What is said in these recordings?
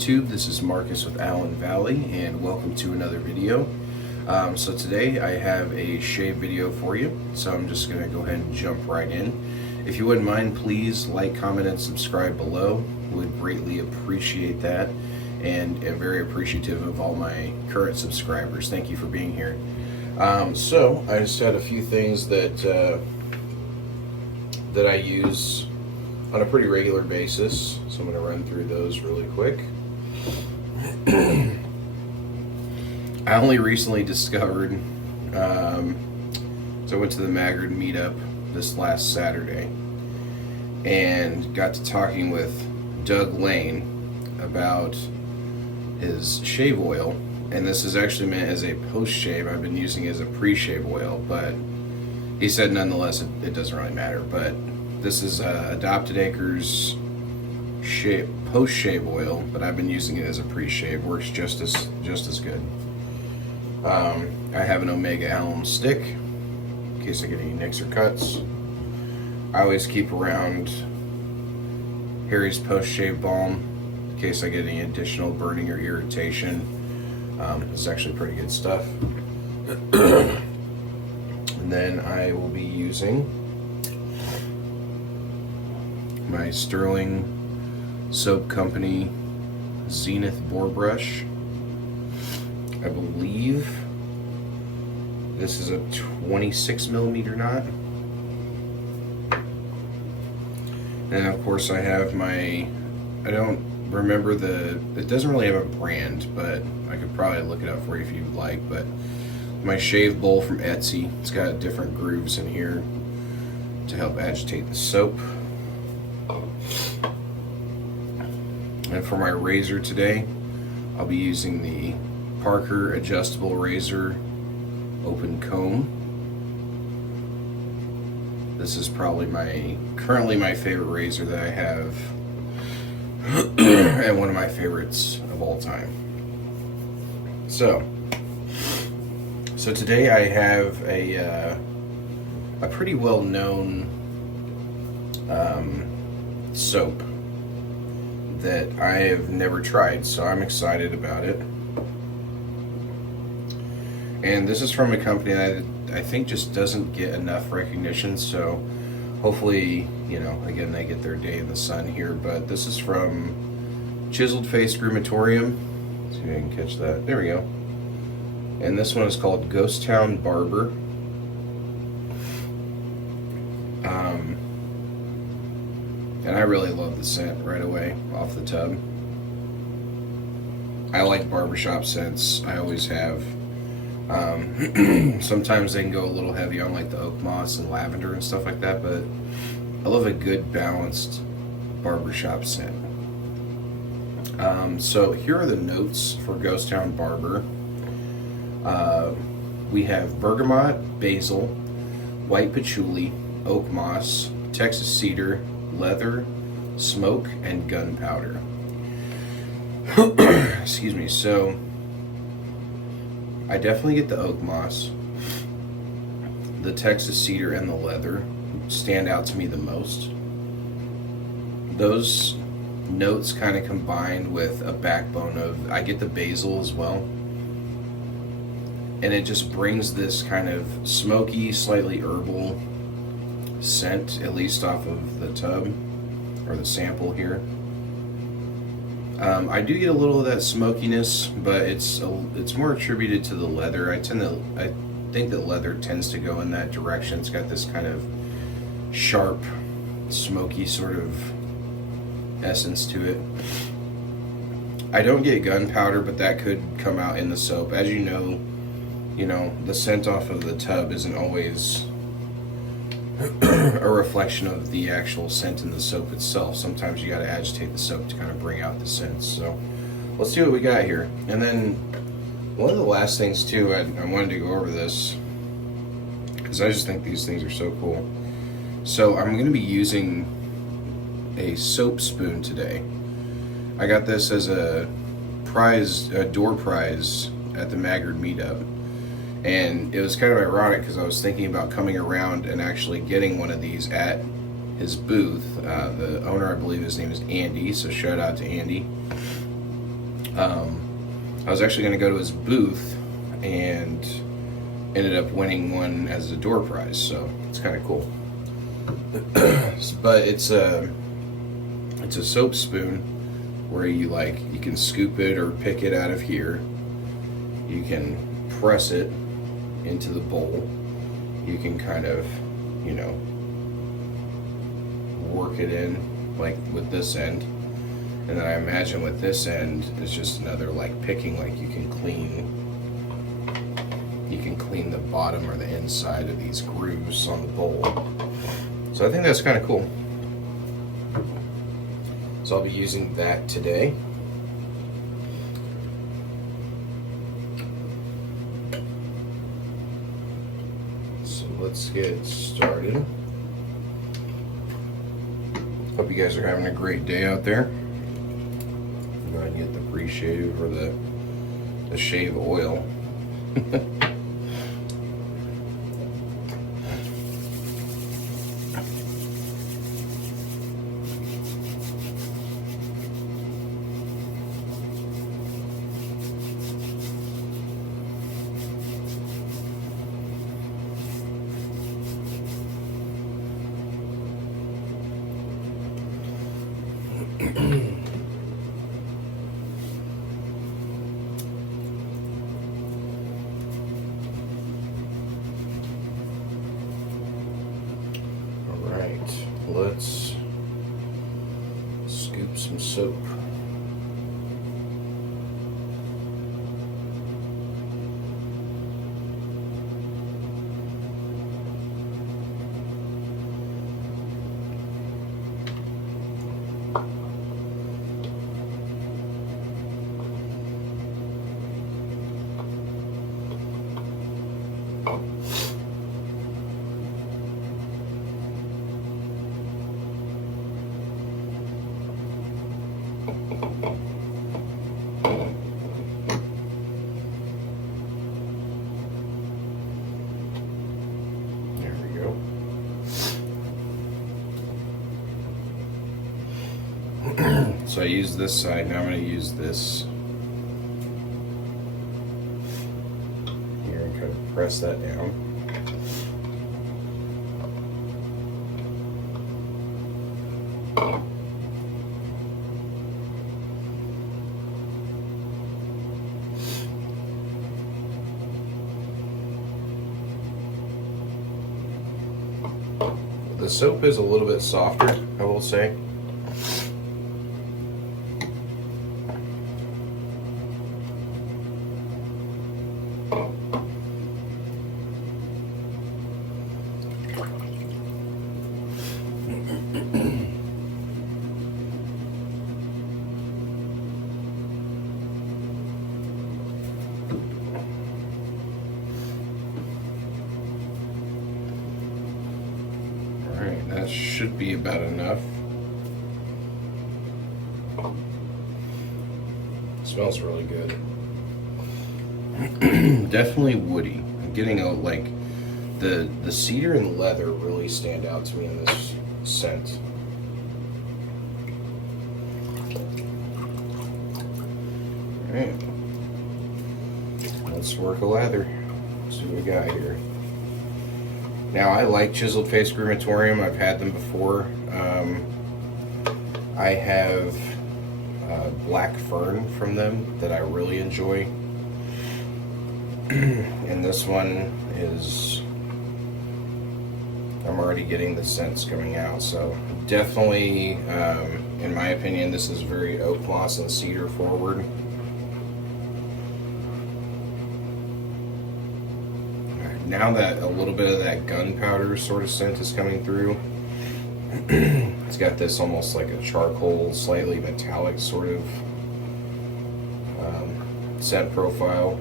YouTube? This is Marcus with AllenValley, and welcome to another video. So today I have a shave video for you, so I'm just going to go ahead and jump right in. If you wouldn't mind, please like, comment, and subscribe below. Would greatly appreciate that, and am very appreciative of all my current subscribers. Thank you for being here. So I just had a few things that I use on a pretty regular basis, so I'm going to run through those really quick. I only recently discovered, so I went to the Maggard meetup this last Saturday and got to talking with Doug Lane about his shave oil, and this is actually meant as a post-shave. I've been using it as a pre-shave oil, but he said nonetheless it doesn't really matter. But this is Adopted Acres post-shave oil, but I've been using it as a pre-shave. Works just as good. I have an Omega alum stick in case I get any nicks or cuts. I always keep around Harry's post-shave balm in case I get any additional burning or irritation. It's actually pretty good stuff. And then I will be using my Sterling Soap Company Zenith Boar Brush. I believe this is a 26mm knot. And of course I have my, I don't remember it doesn't really have a brand, but I could probably look it up for you if you'd like, but my shave bowl from Etsy. It's got different grooves in here to help agitate the soap. And for my razor today, I'll be using the Parker Adjustable Razor Open Comb. This is probably currently my favorite razor that I have, and one of my favorites of all time. So today I have a pretty well-known soap that I have never tried, so I'm excited about it. And this is from a company that I think just doesn't get enough recognition, so hopefully, again, they get their day in the sun here. But this is from Chiseled Face Groomatorium. Let's see if I can catch that. There we go. And this one is called Town Barber. And I really love the scent right away off the tub. I like barbershop scents. I always have. Sometimes they can go a little heavy on like the oak moss and lavender and stuff like that, but I love a good balanced barbershop scent. So here are the notes for Town Barber. We have bergamot, basil, white patchouli, oak moss, Texas cedar, leather, smoke, and gunpowder. Excuse me. So I definitely get the oak moss. The Texas cedar and the leather stand out to me the most. Those notes kind of combined with a backbone of, I get the basil as well. And it just brings this kind of smoky, slightly herbal scent, at least off of the tub or the sample here. I do get a little of that smokiness, but it's more attributed to the leather. I think that leather tends to go in that direction. It's got this kind of sharp, smoky sort of essence to it. I don't get gunpowder, but that could come out in the soap. As you know, the scent off of the tub isn't always a reflection of the actual scent in the soap itself. Sometimes you got to agitate the soap to kind of bring out the scent. So let's see what we got here. And then one of the last things too, I wanted to go over this because I just think these things are so cool. So I'm going to be using a soap spoon today. I got this as a door prize at the Maggard meetup. And it was kind of ironic because I was thinking about coming around and actually getting one of these at his booth. The owner, I believe his name is Andy, so shout out to Andy. I was actually going to go to his booth and ended up winning one as a door prize, so it's kind of cool. But it's a soap spoon where you can scoop it or pick it out of here. You can press it into the bowl. You can kind of, work it in like with this end. And then I imagine with this end is just another picking, you can clean the bottom or the inside of these grooves on the bowl. So I think that's kind of cool. So I'll be using that today. So let's get started. Hope you guys are having a great day out there. Go ahead and get the pre-shave or the shave oil. Let's scoop some soap. So I use this side, now I'm going to use this here and kind of press that down. The soap is a little bit softer, I will say. That should be about enough. Smells really good. Definitely woody. I'm getting the cedar and leather really stand out to me in this scent. All right. Let's work a lather. See what we got here. Now, I like Chiseled Face Groomatorium. I've had them before. I have Black Fern from them that I really enjoy. And this one is, I'm already getting the scents coming out. So definitely, in my opinion, this is very oak moss and cedar forward. Now that a little bit of that gunpowder sort of scent is coming through, it's got this almost like a charcoal, slightly metallic sort of scent profile,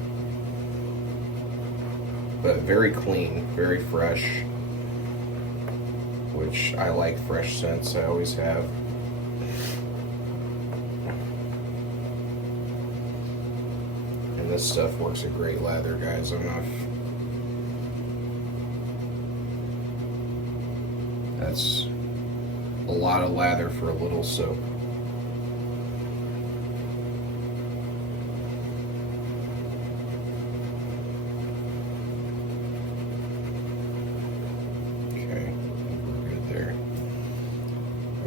but very clean, very fresh, which I like fresh scents, I always have. And this stuff works a great lather, guys. That's a lot of lather for a little soap.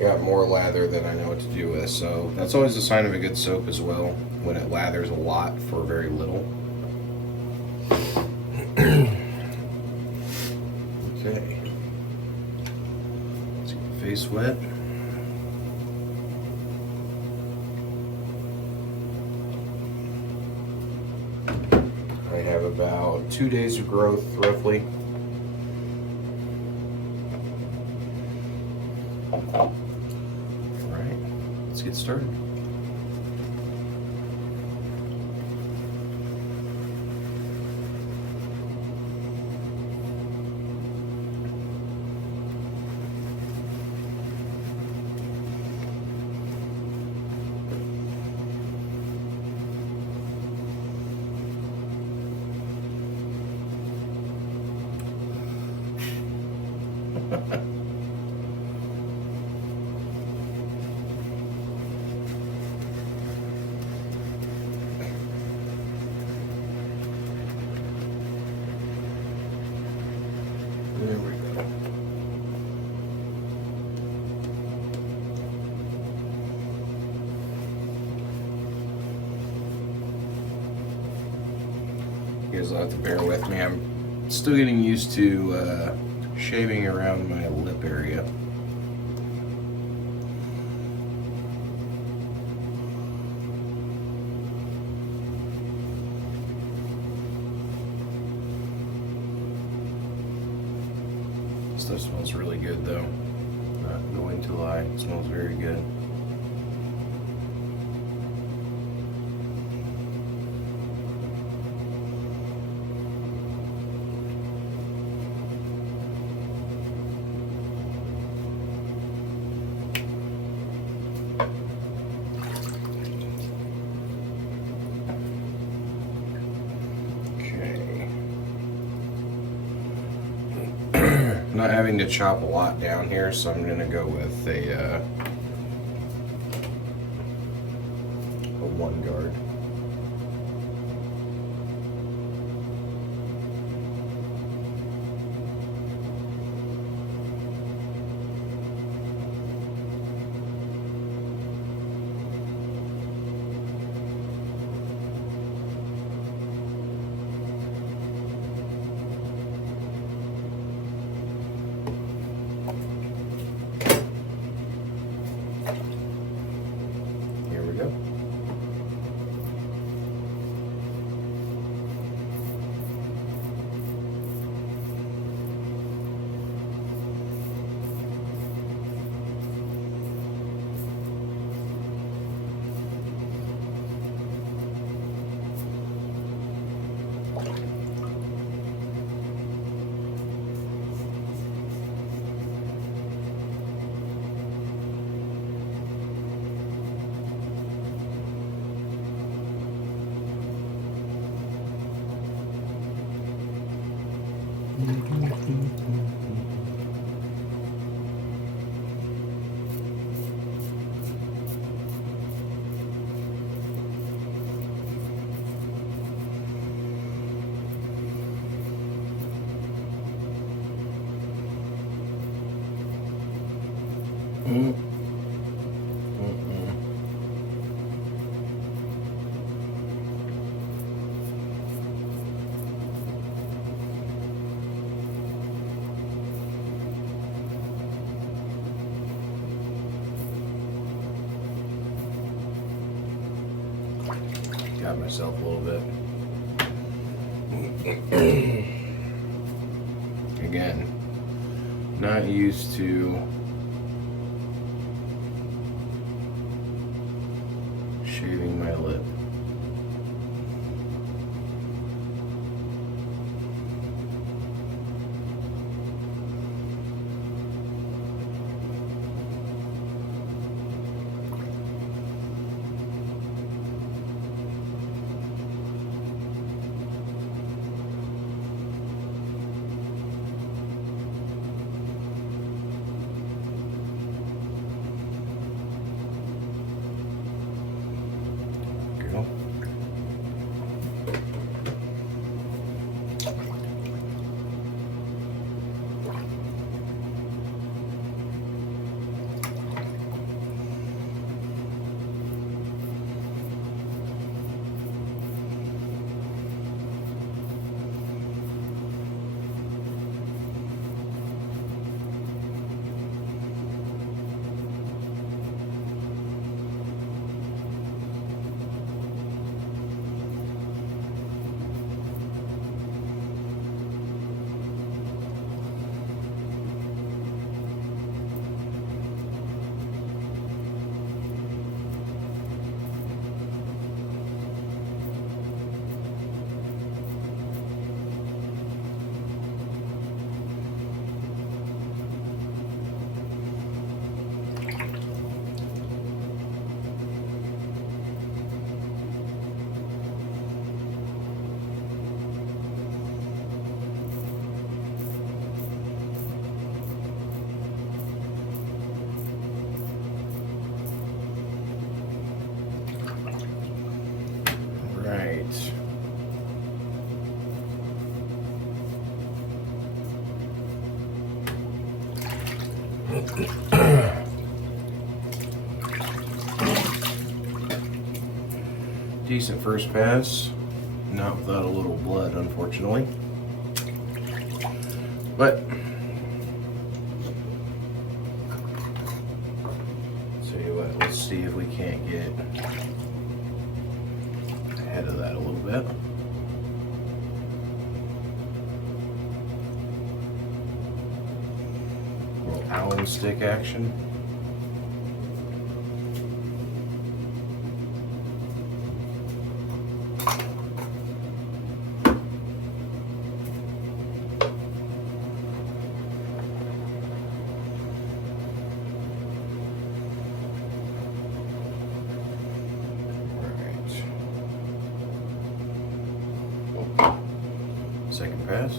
got more lather than I know what to do with, so that's always a sign of a good soap as well, when it lathers a lot for very little. Okay. Let's get the face wet. I have about 2 days of growth, roughly. Alright, let's get started. There we go. You guys will have to bear with me. I'm still getting used to shaving around my lip area. Stuff smells really good though. Not going to lie, it smells very good. Not having to chop a lot down here, so I'm gonna go with a 1 guard. Here we go. Got myself a little bit. Again, not used to shaving my lip. Go. Decent first pass, not without a little blood, unfortunately. But tell you what, let's see if we can't get ahead of that a little bit. A little Allen stick action. Second pass.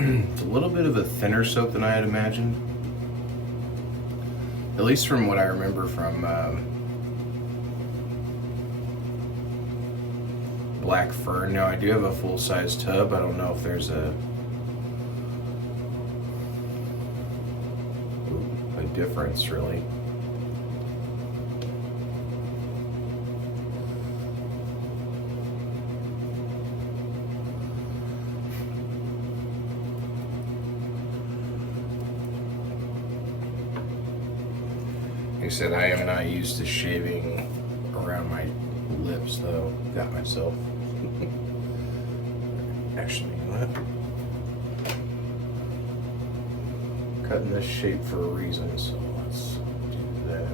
It's a little bit of a thinner soap than I had imagined. At least from what I remember from Black Fern. Now I do have a full-size tub. I don't know if there's a difference really. Like I said, I am not used to shaving around my lips, though. Got myself. Actually, you know what? Cutting this shape for a reason, so let's do that.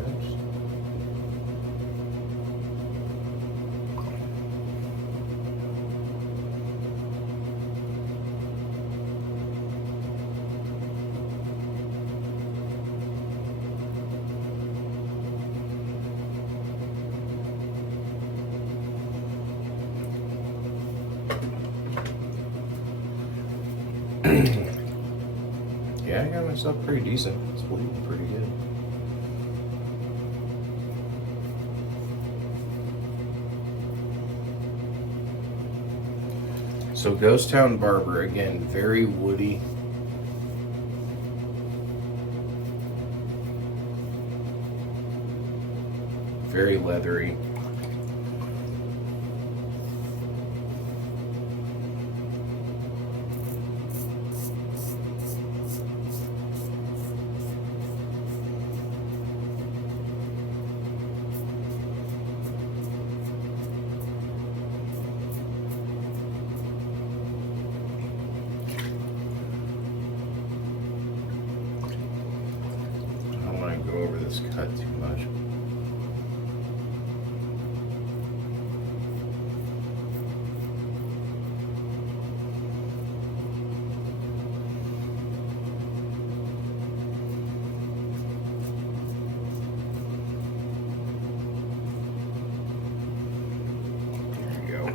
Yeah, I got myself pretty decent. It's bleeding pretty good. So Ghost Town Barber, again, very woody. Very leathery. Go over this cut too much. There you go.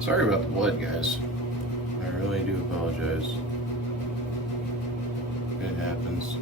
Sorry about the blood, guys. I really do apologize. It happens.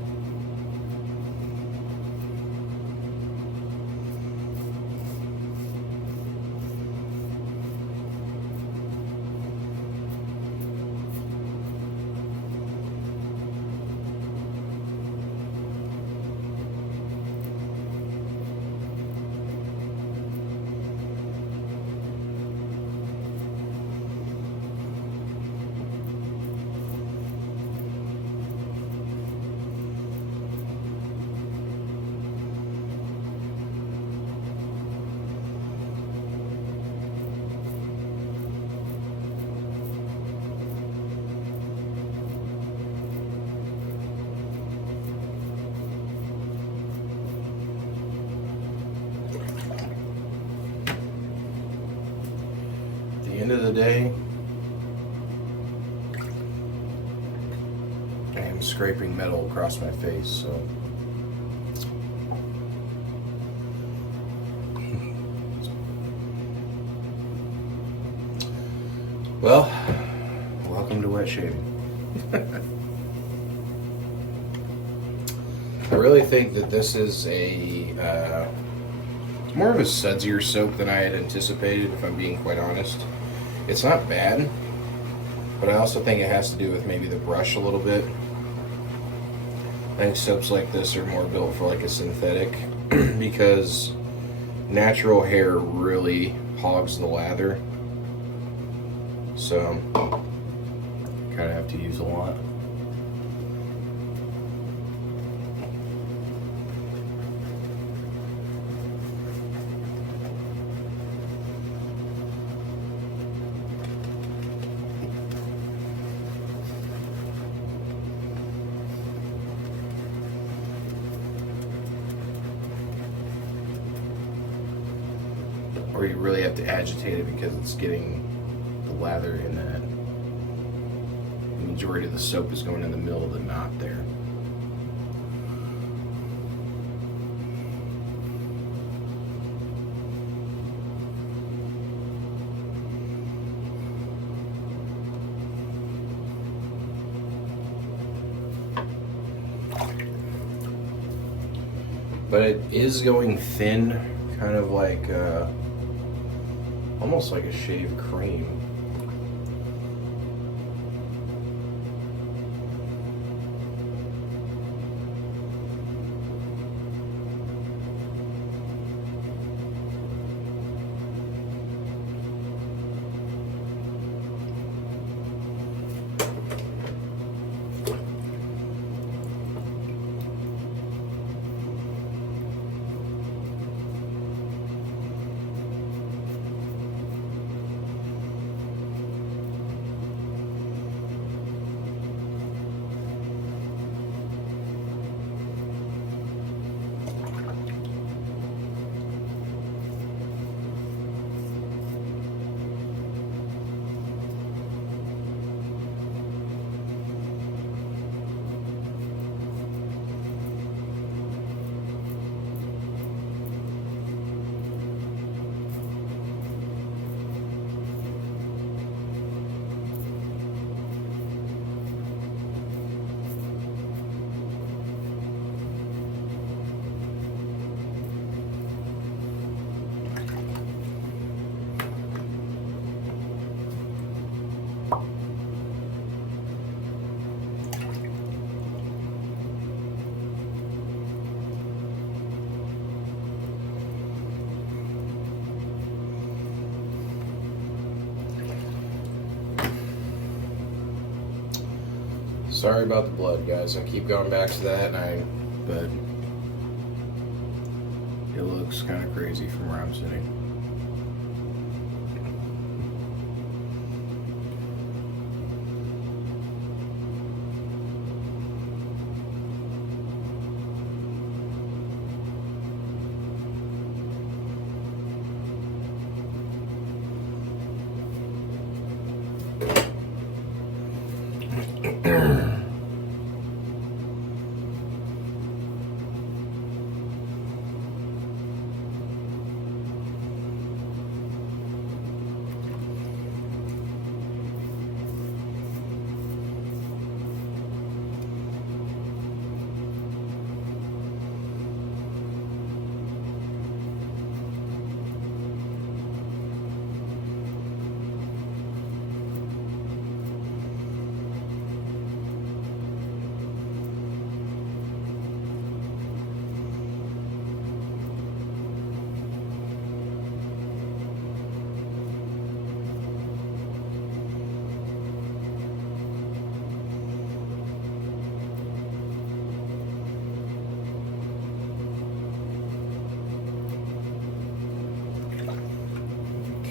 end of the day, I am scraping metal across my face, so. Well, welcome to wet shaving. I really think that this is more of a sudzier soap than I had anticipated, if I'm being quite honest. It's not bad, but I also think it has to do with maybe the brush a little bit. I think soaps like this are more built for like a synthetic because natural hair really hogs the lather. So, kind of have to use a lot. Or you really have to agitate it because it's getting the lather in that. The majority of the soap is going in the middle of the knot there. But it is going thin, kind of like almost like a shaved cream. Sorry about the blood, guys. I keep going back to that, but it looks kind of crazy from where I'm sitting.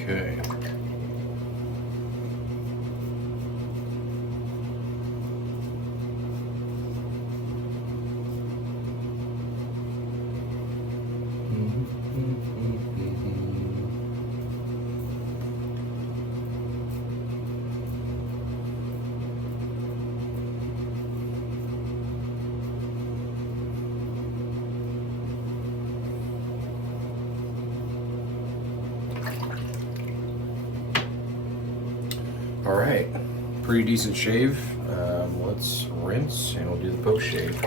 Okay. All right, pretty decent shave. Let's rinse and we'll do the post shave.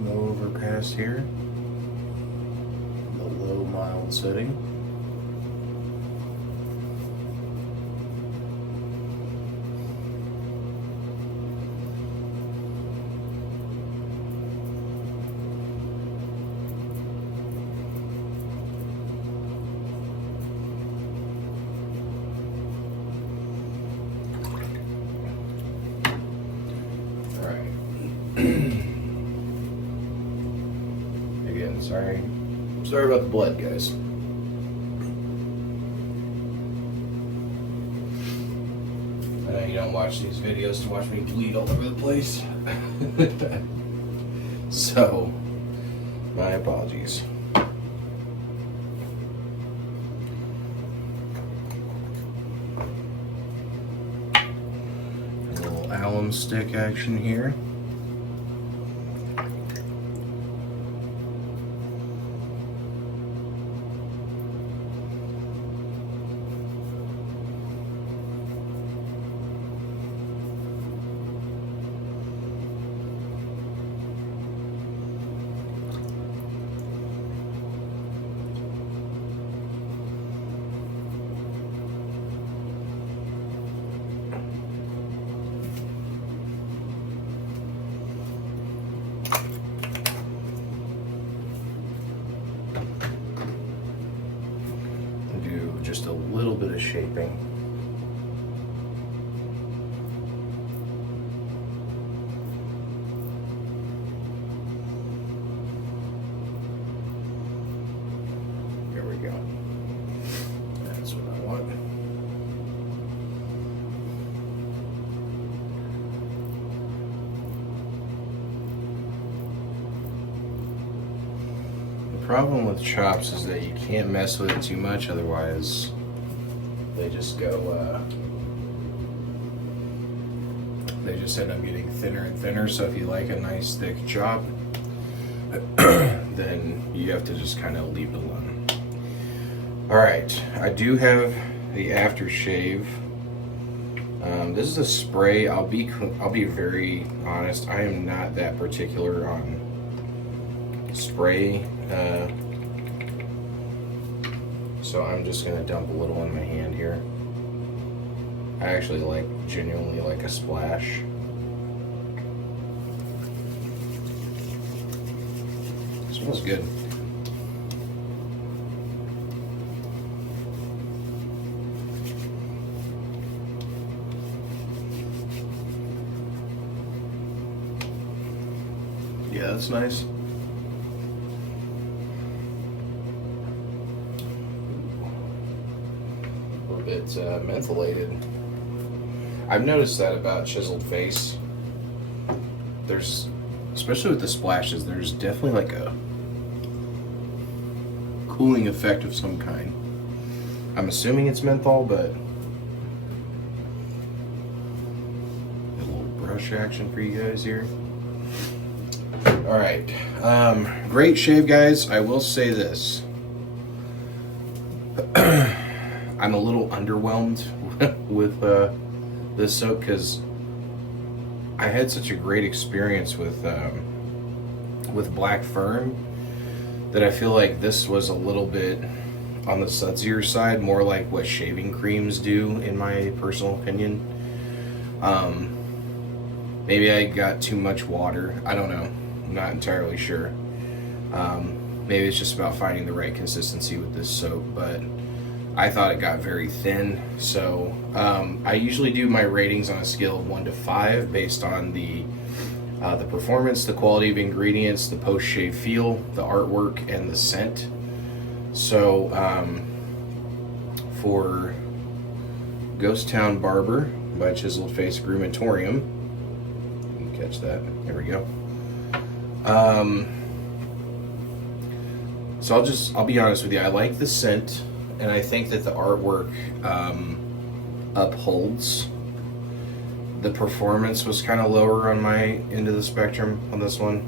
No overpass here. The low mild setting. Again, sorry about the blood, guys. I know you don't watch these videos to watch me bleed all over the place. So, my apologies. A little alum stick action here. Just a little bit of shaping. There we go. That's what I want. The problem with chops is that you can't mess with it too much, otherwise they just go, they just end up getting thinner and thinner. So if you like a nice thick chop, then you have to just kind of leave it alone. All right, I do have the aftershave. This is a spray. I'll be very honest. I am not that particular on spray. So I'm just gonna dump a little in my hand here. I actually genuinely like a splash. It smells good. Yeah, that's nice. It's mentholated. I've noticed that about Chiseled Face. There's, especially with the splashes, there's definitely like a cooling effect of some kind. I'm assuming it's menthol, but a little brush action for you guys here. All right, great shave, guys. I will say this. I'm a little underwhelmed with this soap because I had such a great experience with Black Fern that I feel like this was a little bit on the sudsier side, more like what shaving creams do, in my personal opinion. Maybe I got too much water. I don't know. I'm not entirely sure. Maybe it's just about finding the right consistency with this soap, but I thought it got very thin. So I usually do my ratings on a scale of 1 to 5 based on the performance, the quality of ingredients, the post-shave feel, the artwork, and the scent. So for Town Barber by Chiseled Face Groomatorium, you can catch that, there we go. So I'll be honest with you. I like the scent, and I think that the artwork upholds. The performance was kind of lower on my end of the spectrum on this one.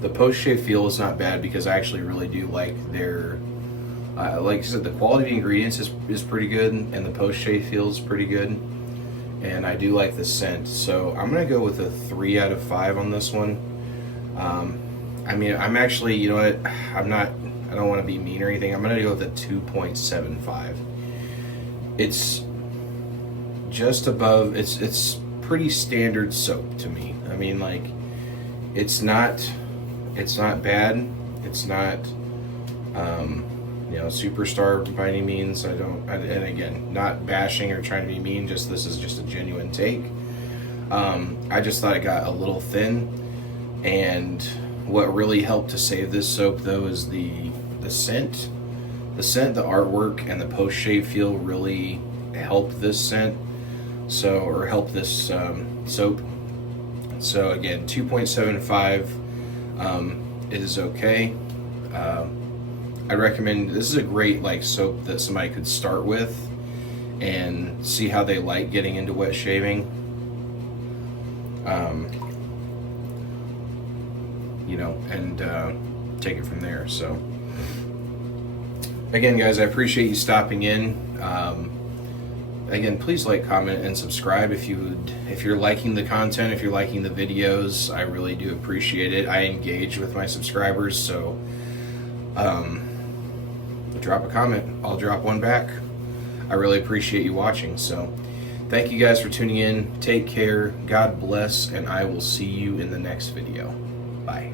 The post-shave feel is not bad because I actually really do like their, like I said, the quality of the ingredients is pretty good, and the post-shave feel is pretty good. And I do like the scent. So I'm going to go with a 3 out of 5 on this one. I mean, I'm actually, you know what, I don't want to be mean or anything. I'm going to go with a 2.75. It's just above, it's pretty standard soap to me. I mean, like, it's not bad. It's not, you know, superstar by any means. And again, not bashing or trying to be mean, just this is just a genuine take. I just thought it got a little thin, and what really helped to save this soap though is the scent. The scent, the artwork, and the post-shave feel really helped this scent. So, or help this soap. So again, 2.75 it is okay. I recommend, this is a great like soap that somebody could start with and see how they like getting into wet shaving. You know, and take it from there. So again, guys, I appreciate you stopping in. Again, please like, comment, and subscribe if you're liking the content, if you're liking the videos. I really do appreciate it. I engage with my subscribers, so drop a comment. I'll drop one back. I really appreciate you watching. So thank you guys for tuning in. Take care. God bless, and I will see you in the next video. Bye.